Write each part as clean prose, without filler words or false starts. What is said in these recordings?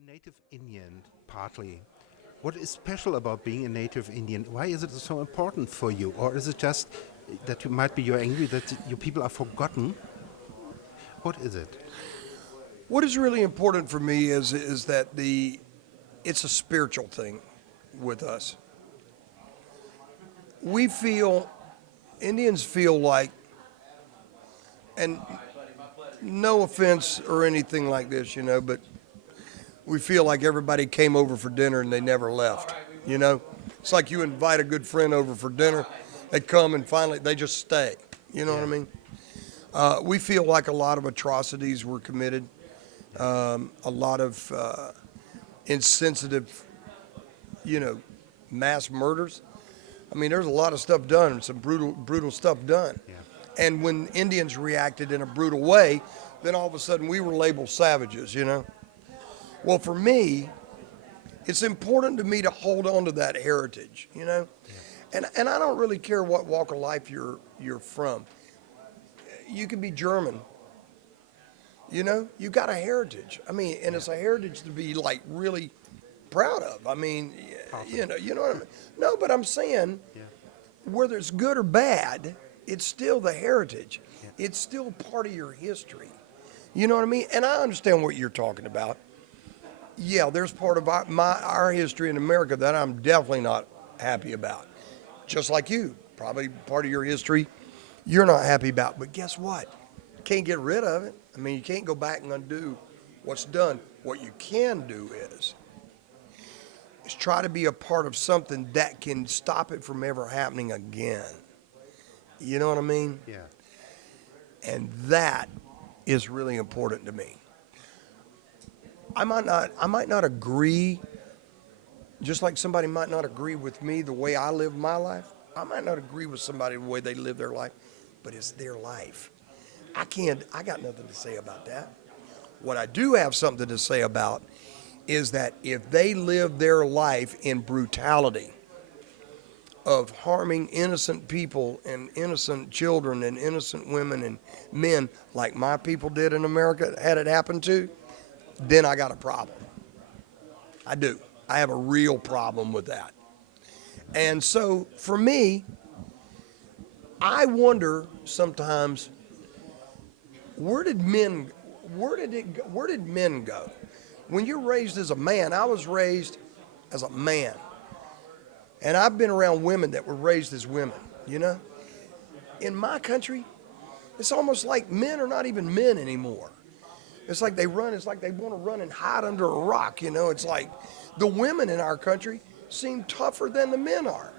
a native Indian, partly. What is special about being a native Indian? Why is it so important for you? Or is it just that you might be you're angry that your people are forgotten? What is it? What is really important for me is that it's a spiritual thing with us. We feel, Indians feel like, and no offense or anything like this, but we feel like everybody came over for dinner and they never left. It's like you invite a good friend over for dinner, they come and finally they just stay. You know what I mean? We feel like a lot of atrocities were committed, a lot of insensitive, mass murders. I mean, there's a lot of stuff done, some brutal stuff done. Yeah. And when Indians reacted in a brutal way, then all of a sudden we were labeled savages, Well, for me, it's important to me to hold on to that heritage, Yeah. And I don't really care what walk of life you're from. You could be German, you got a heritage. I mean, and it's a heritage to be like really proud of. I mean, you know what I mean? No, but I'm saying, whether it's good or bad, it's still the heritage. Yeah. It's still part of your history. You know what I mean? And I understand what you're talking about. Yeah, there's part of our history in America that I'm definitely not happy about. Just like you, probably part of your history you're not happy about. But guess what? Can't get rid of it. I mean, you can't go back and undo what's done. What you can do is try to be a part of something that can stop it from ever happening again. You know what I mean? Yeah. And that is really important to me. I might not agree, just like somebody might not agree with me the way I live my life. I might not agree with somebody the way they live their life, but it's their life. I got nothing to say about that. What I do have something to say about is that if they live their life in brutality of harming innocent people and innocent children and innocent women and men like my people did in America, had it happen to, then I got a problem. I do. I have a real problem with that. And so for me, I wonder sometimes, where did men go? When you're raised as a man, I was raised as a man. And I've been around women that were raised as women, In my country, it's almost like men are not even men anymore. It's like it's like they want to run and hide under a rock, It's like the women in our country seem tougher than the men are.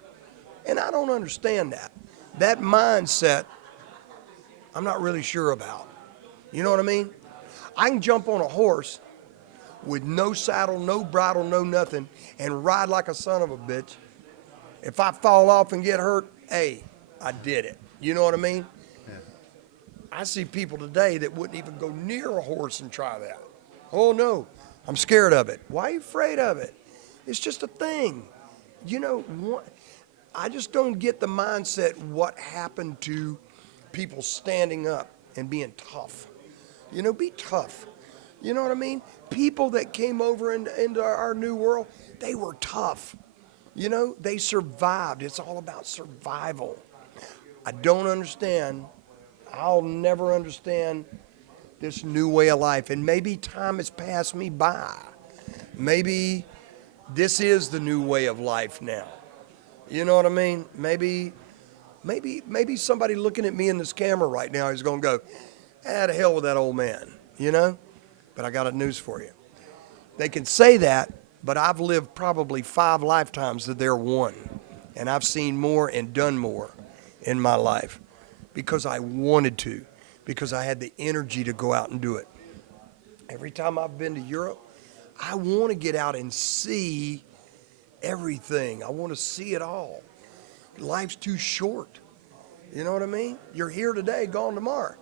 And I don't understand that. That mindset, I'm not really sure about. You know what I mean? I can jump on a horse with no saddle, no bridle, no nothing, and ride like a son of a bitch. If I fall off and get hurt, hey, I did it. You know what I mean? Yeah. I see people today that wouldn't even go near a horse and try that. Oh, no, I'm scared of it. Why are you afraid of it? It's just a thing. I just don't get the mindset what happened to people standing up and being tough. Be tough. You know what I mean? People that came over into our new world, they were tough. They survived. It's all about survival. I don't understand. I'll never understand this new way of life. And maybe time has passed me by. Maybe this is the new way of life now. You know what I mean? Maybe somebody looking at me in this camera right now is going to go, to hell with that old man, But I got a news for you. They can say that, but I've lived probably 5 lifetimes to their one. And I've seen more and done more in my life because I wanted to, because I had the energy to go out and do it. Every time I've been to Europe, I want to get out and see everything. I want to see it all. Life's too short. You know what I mean? You're here today, gone tomorrow.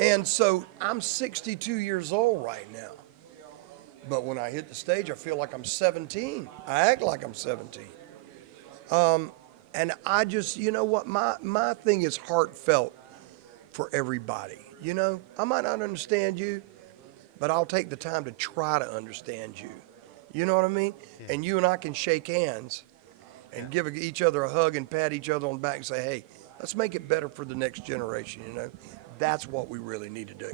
And so I'm 62 years old right now. But when I hit the stage, I feel like I'm 17. I act like I'm 17. And I just, what, my thing is heartfelt for everybody. I might not understand you, but I'll take the time to try to understand you. You know what I mean? Yeah. And you and I can shake hands and give each other a hug and pat each other on the back and say, hey, let's make it better for the next generation, you know? That's what we really need to do.